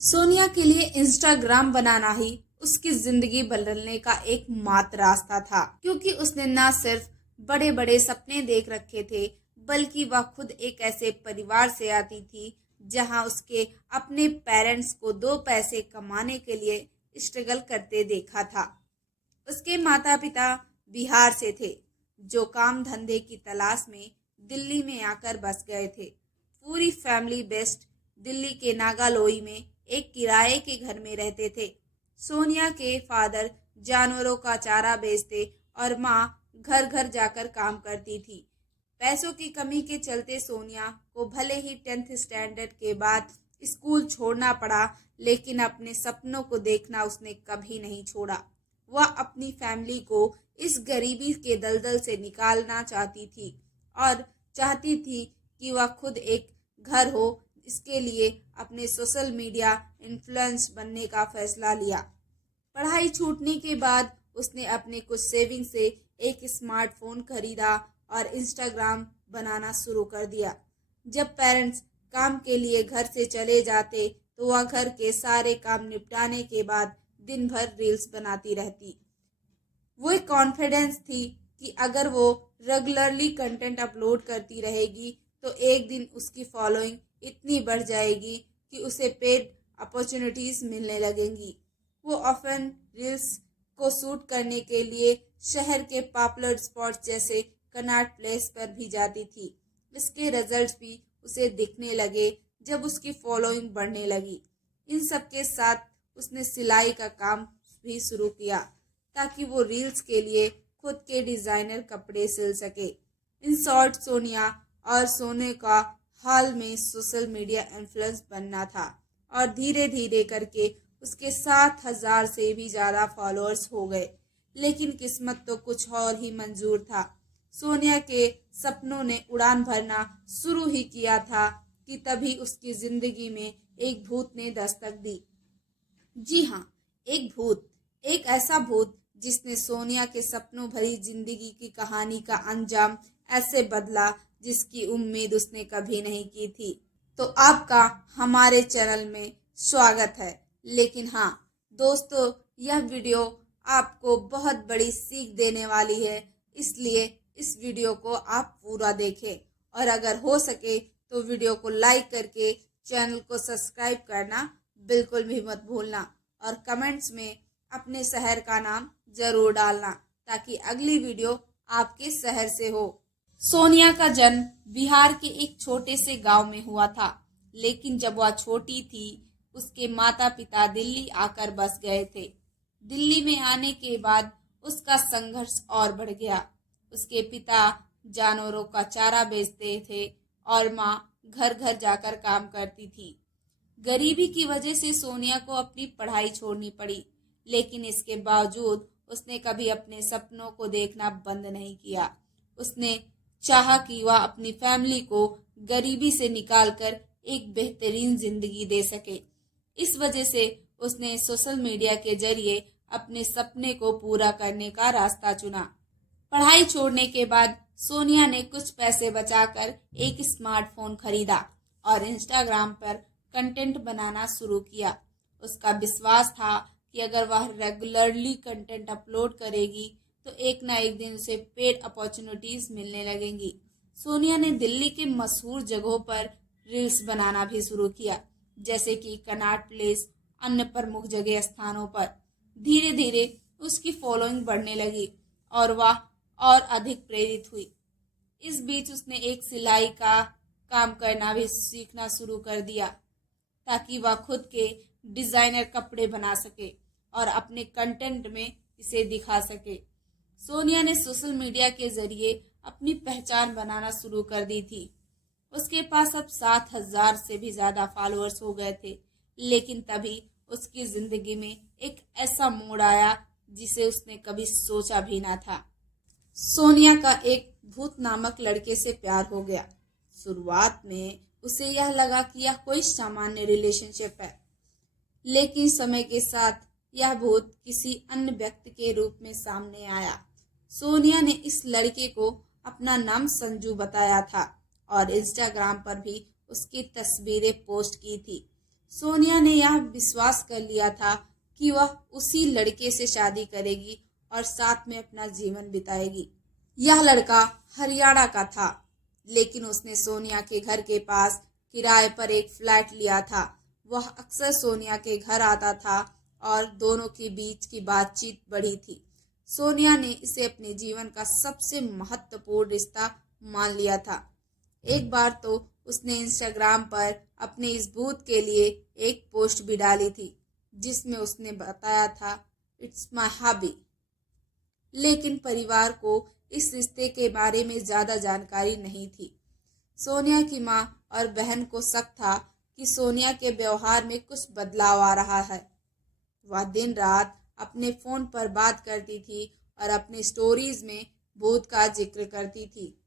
सोनिया के लिए इंस्टाग्राम बनाना ही उसकी जिंदगी बदलने का एकमात्र रास्ता था, क्योंकि उसने न सिर्फ बड़े बड़े सपने देख रखे थे, बल्कि वह खुद एक ऐसे परिवार से आती थी जहां उसके अपने पेरेंट्स को दो पैसे कमाने के लिए स्ट्रगल करते देखा था। उसके माता पिता बिहार से थे, जो काम धंधे की तलाश में दिल्ली में आकर बस गए थे। पूरी फैमिली बेस्ट दिल्ली के नागालोई में एक किराए के घर में रहते थे। सोनिया के फादर जानवरों का चारा बेचते और माँ घर घर जाकर काम करती थी। पैसों की कमी के चलते सोनिया को भले ही 10th स्टैंडर्ड के बाद स्कूल छोड़ना पड़ा, लेकिन अपने सपनों को देखना उसने कभी नहीं छोड़ा। वह अपनी फैमिली को इस गरीबी के दलदल से निकालना चाहती थी और चाहती थी कि वह खुद एक घर हो। इसके लिए अपने सोशल मीडिया इन्फ्लुएंस बनने का फैसला लिया। पढ़ाई छूटने के बाद उसने अपने कुछ सेविंग से एक स्मार्टफोन खरीदा और इंस्टाग्राम बनाना शुरू कर दिया। जब पेरेंट्स काम के लिए घर से चले जाते तो वह घर के सारे काम निपटाने के बाद दिन भर रील्स बनाती रहती। वो एक कॉन्फिडेंस थी कि अगर वो रेगुलरली कंटेंट अपलोड करती रहेगी तो एक दिन उसकी फॉलोइंग इतनी बढ़ जाएगी कि उसे पेड अपॉर्चुनिटीज मिलने लगेंगी। वो ऑफन रील्स को शूट करने के लिए शहर के पॉपुलर स्पॉट्स जैसे कनॉट प्लेस पर भी जाती थी। इसके रिजल्ट्स भी उसे दिखने लगे जब उसकी फॉलोइंग बढ़ने लगी। इन सब के साथ उसने सिलाई का काम भी शुरू किया ताकि वो रील्स के लिए खुद के डिजाइनर कपड़े सिल सके। इन शॉर्ट सोनिया और सोने का हाल में सोशल मीडिया इन्फ्लुएंस बनना था और धीरे धीरे करके उसके 7,000 से भी ज्यादा फॉलोअर्स हो गए। लेकिन किस्मत तो कुछ और ही मंजूर था। सोनिया के सपनों ने उड़ान भरना शुरू ही किया था कि तभी उसकी जिंदगी में एक भूत ने दस्तक दी। जी हाँ, एक भूत, एक ऐसा भूत जिसने सोनिया के सपनों भरी जिंदगी की कहानी का अंजाम ऐसे बदला जिसकी उम्मीद उसने कभी नहीं की थी। तो आपका हमारे चैनल में स्वागत है। लेकिन हाँ दोस्तों, यह वीडियो आपको बहुत बड़ी सीख देने वाली है, इसलिए इस वीडियो को आप पूरा देखें और अगर हो सके तो वीडियो को लाइक करके चैनल को सब्सक्राइब करना बिल्कुल भी मत भूलना और कमेंट्स में अपने शहर का नाम जरूर डालना ताकि अगली वीडियो आपके शहर से हो। सोनिया का जन्म बिहार के एक छोटे से गांव में हुआ था, लेकिन जब वह छोटी थी उसके माता पिता दिल्ली आकर बस गए थे। दिल्ली में आने के बाद उसका संघर्ष और बढ़ गया। उसके पिता जानवरों का चारा बेचते थे और माँ घर घर जाकर काम करती थी। गरीबी की वजह से सोनिया को अपनी पढ़ाई छोड़नी पड़ी, लेकिन इसके बावजूद उसने कभी अपने सपनों को देखना बंद नहीं किया। उसने चाहा कि वह अपनी फैमिली को गरीबी से निकालकर एक बेहतरीन जिंदगी दे सके। इस वजह से उसने सोशल मीडिया के जरिए अपने सपने को पूरा करने का रास्ता चुना। पढ़ाई छोड़ने के बाद सोनिया ने कुछ पैसे बचाकर एक स्मार्टफोन खरीदा और इंस्टाग्राम पर कंटेंट बनाना शुरू किया। उसका विश्वास था कि अगर वह रेगुलरली कंटेंट अपलोड करेगी तो एक ना एक दिन उसे पेड अपॉर्चुनिटीज मिलने लगेंगी। सोनिया ने दिल्ली के मशहूर जगहों पर रील्स बनाना भी शुरू किया, जैसे कि कनॉट प्लेस, अन्य प्रमुख जगह स्थानों पर। धीरे धीरे उसकी फॉलोइंग बढ़ने लगी और वह और अधिक प्रेरित हुई। इस बीच उसने एक सिलाई का काम करना भी सीखना शुरू कर दिया ताकि वह खुद के डिजाइनर कपड़े बना सके और अपने कंटेंट में इसे दिखा सके। सोनिया ने सोशल मीडिया के जरिए अपनी पहचान बनाना शुरू कर दी थी। उसके पास अब 7,000 से भी ज्यादा फॉलोअर्स हो गए थे, लेकिन तभी उसकी जिंदगी में एक ऐसा मोड़ आया जिसे उसने कभी सोचा भी ना था। सोनिया का एक भूत नामक लड़के से प्यार हो गया। शुरुआत में उसे यह लगा कि यह कोई सामान्य रिलेशनशिप है, लेकिन समय के साथ यह भूत किसी अन्य व्यक्ति के रूप में सामने आया। सोनिया ने इस लड़के को अपना नाम संजू बताया था और इंस्टाग्राम पर भी उसकी तस्वीरें पोस्ट की थी। सोनिया ने यह विश्वास कर लिया था कि वह उसी लड़के से शादी करेगी और साथ में अपना जीवन बिताएगी। यह लड़का हरियाणा का था, लेकिन उसने सोनिया के घर के पास किराए पर एक फ्लैट लिया था। वह अक्सर सोनिया के घर आता था और दोनों के बीच की बातचीत बढ़ी थी। सोनिया ने इसे अपने जीवन का सबसे महत्वपूर्ण रिश्ता मान लिया था। एक बार तो उसने इंस्टाग्राम पर अपने इस भूत के लिए एक पोस्ट भी डाली थी, जिसमें उसने बताया था, इट्स माय हॉबी। लेकिन परिवार को इस रिश्ते के बारे में ज्यादा जानकारी नहीं थी। सोनिया की माँ और बहन को शक था कि सोनिया के व्यवहार में कुछ बदलाव आ रहा है। वह दिन रात अपने फोन पर बात करती थी और अपनी स्टोरीज में भूत का जिक्र करती थी।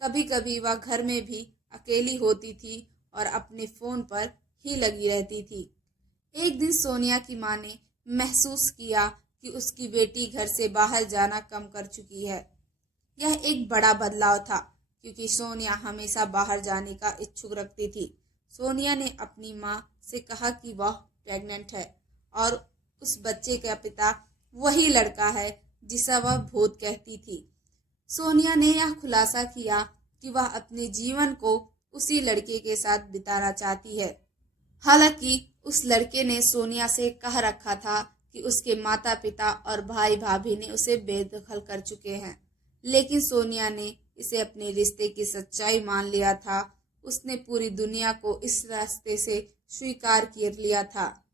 कभी कभी वह घर में भी अकेली होती थी और अपने फोन पर ही लगी रहती थी। एक दिन सोनिया की माँ ने महसूस किया कि उसकी बेटी घर से बाहर जाना कम कर चुकी है। यह एक बड़ा बदलाव था, क्योंकि सोनिया हमेशा बाहर जाने का इच्छुक रखती थी। सोनिया ने अपनी माँ से कहा कि वह प्रेग्नेंट है और उस बच्चे का पिता वही लड़का है जिसे वह भूत कहती थी। सोनिया ने यह खुलासा किया कि वह अपने जीवन को उसी लड़के के साथ बिताना चाहती है। हालांकि उस लड़के ने सोनिया से कह रखा था कि उसके माता पिता और भाई भाभी ने उसे बेदखल कर चुके हैं, लेकिन सोनिया ने इसे अपने रिश्ते की सच्चाई मान लिया था। उसने पूरी दुनिया को इस रास्ते से स्वीकार कर लिया था।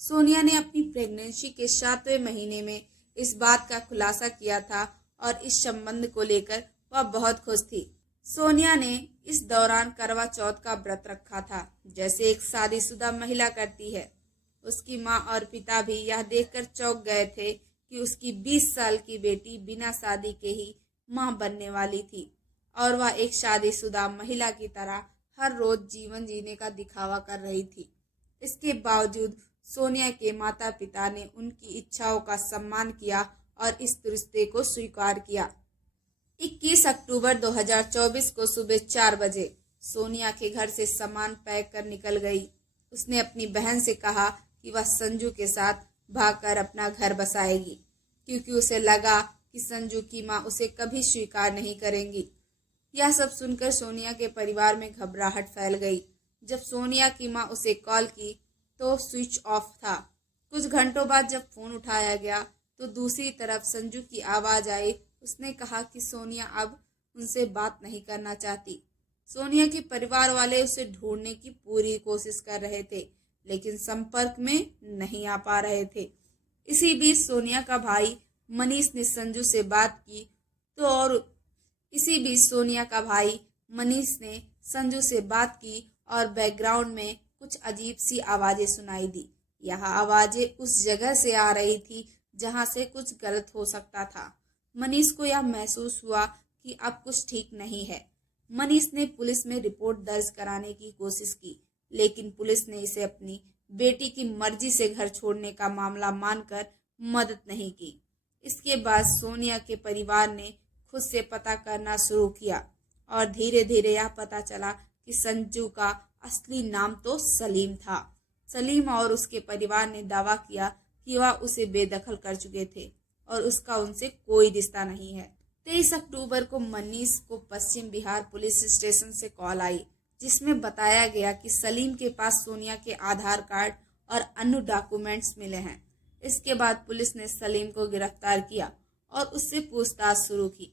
सोनिया ने अपनी प्रेगनेंसी के 7वें महीने में इस बात का खुलासा किया था और इस संबंध को लेकर वह बहुत खुश थी। सोनिया ने इस दौरान करवा चौथ का व्रत रखा था, जैसे एक शादीशुदा महिला करती है। उसकी माँ और पिता भी यह देखकर चौंक गए थे कि उसकी 20 साल की बेटी बिना शादी के ही माँ बनने वाली थी और वह एक शादीशुदा महिला की तरह हर रोज जीवन जीने का दिखावा कर रही थी। इसके बावजूद सोनिया के माता पिता ने उनकी इच्छाओं का सम्मान किया और इस रिश्ते को स्वीकार किया। 21 अक्टूबर 2024 को सुबह 4 बजे सोनिया के घर से सामान पैक कर निकल गई। उसने अपनी बहन से कहा कि वह संजू के साथ भागकर अपना घर बसाएगी, क्योंकि उसे लगा कि संजू की माँ उसे कभी स्वीकार नहीं करेंगी। यह सब सुनकर सोनिया के परिवार में घबराहट फैल गई। जब सोनिया की माँ उसे कॉल की तो स्विच ऑफ था। कुछ घंटों बाद जब फोन उठाया गया तो दूसरी तरफ संजू की आवाज आई। उसने कहा कि सोनिया अब उनसे बात नहीं करना चाहती। सोनिया के परिवार वाले उसे ढूंढने की पूरी कोशिश कर रहे थे, लेकिन संपर्क में नहीं आ पा रहे थे। इसी बीच सोनिया का भाई मनीष ने संजू से बात की और बैकग्राउंड में कुछ अजीब सी आवाजें सुनाई दी। यह आवाजें उस जगह से आ रही थी जहां से कुछ गलत हो सकता था। मनीष को यह महसूस हुआ कि अब कुछ ठीक नहीं है। मनीष ने पुलिस में रिपोर्ट दर्ज कराने की कोशिश की, लेकिन पुलिस ने इसे अपनी बेटी की मर्जी से घर छोड़ने का मामला मानकर मदद नहीं की। इसके बाद सोनिया के परिवार ने खुद से पता करना शुरू किया और धीरे धीरे यह पता चला कि संजू का असली नाम तो सलीम था। सलीम और उसके परिवार ने दावा किया कि वह उसे बेदखल कर चुके थे और उसका उनसे कोई रिश्ता नहीं है। 23 अक्टूबर को मनीष को पश्चिम बिहार पुलिस स्टेशन से कॉल आई, जिसमें बताया गया कि सलीम के पास सोनिया के आधार कार्ड और अन्य डॉक्यूमेंट्स मिले हैं। इसके बाद पुलिस ने सलीम को गिरफ्तार किया और उससे पूछताछ शुरू की।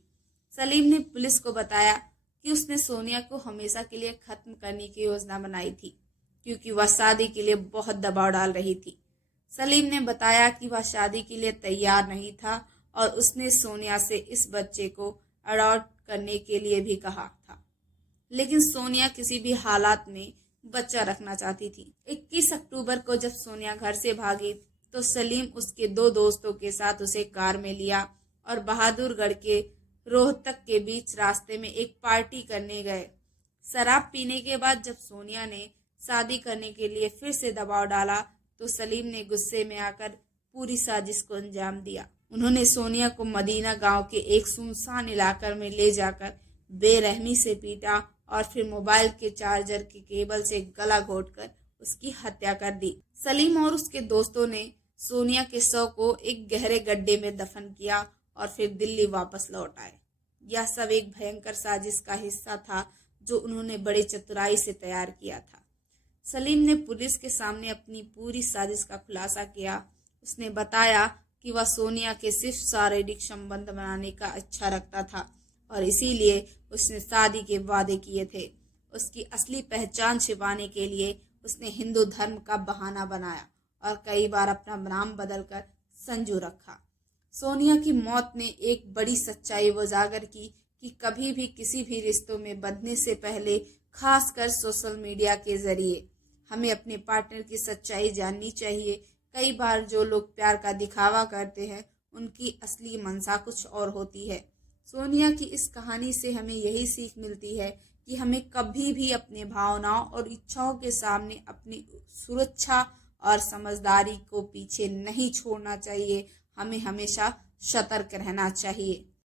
सलीम ने पुलिस को बताया कि उसने सोनिया को हमेशा के लिए खत्म करने की योजना बनाई थी, क्योंकि वह शादी के लिए बहुत दबाव डाल रही थी। सलीम ने बताया कि वह शादी के लिए तैयार नहीं था और उसने सोनिया से इस बच्चे को अडॉप्ट करने के लिए भी कहा था, लेकिन सोनिया किसी भी हालात में बच्चा रखना चाहती थी। 21 अक्टूबर को जब सोनिया घर से भागी तो सलीम उसके 2 दोस्तों के साथ उसे कार में लिया और बहादुरगढ़ के रोहतक के बीच रास्ते में एक पार्टी करने गए। शराब पीने के बाद जब सोनिया ने शादी करने के लिए फिर से दबाव डाला तो सलीम ने गुस्से में आकर पूरी साजिश को अंजाम दिया। उन्होंने सोनिया को मदीना गांव के एक सुनसान इलाके में ले जाकर बेरहमी से पीटा और फिर मोबाइल के चार्जर के केबल से गला घोंटकर उसकी हत्या कर दी। सलीम और उसके दोस्तों ने सोनिया के शव को एक गहरे गड्ढे में दफन किया और फिर दिल्ली वापस लौट आए। यह सब एक भयंकर साजिश का हिस्सा था जो उन्होंने बड़े चतुराई से तैयार किया था। सलीम ने पुलिस के सामने अपनी पूरी साजिश का खुलासा किया। उसने बताया कि वह सोनिया के सिर्फ शारीरिक संबंध बनाने का इच्छा रखता था और इसीलिए उसने शादी के वादे किए थे। उसकी असली पहचान छिपाने के लिए उसने हिंदू धर्म का बहाना बनाया और कई बार अपना नाम बदलकर संजू रखा। सोनिया की मौत ने एक बड़ी सच्चाई उजागर की कि कभी भी किसी भी रिश्तों में बंधने से पहले, खासकर सोशल मीडिया के जरिए, हमें अपने पार्टनर की सच्चाई जाननी चाहिए। कई बार जो लोग प्यार का दिखावा करते हैं उनकी असली मंशा कुछ और होती है। सोनिया की इस कहानी से हमें यही सीख मिलती है कि हमें कभी भी अपने भावनाओं और इच्छाओं के सामने अपनी सुरक्षा और समझदारी को पीछे नहीं छोड़ना चाहिए। हमें हमेशा सतर्क रहना चाहिए।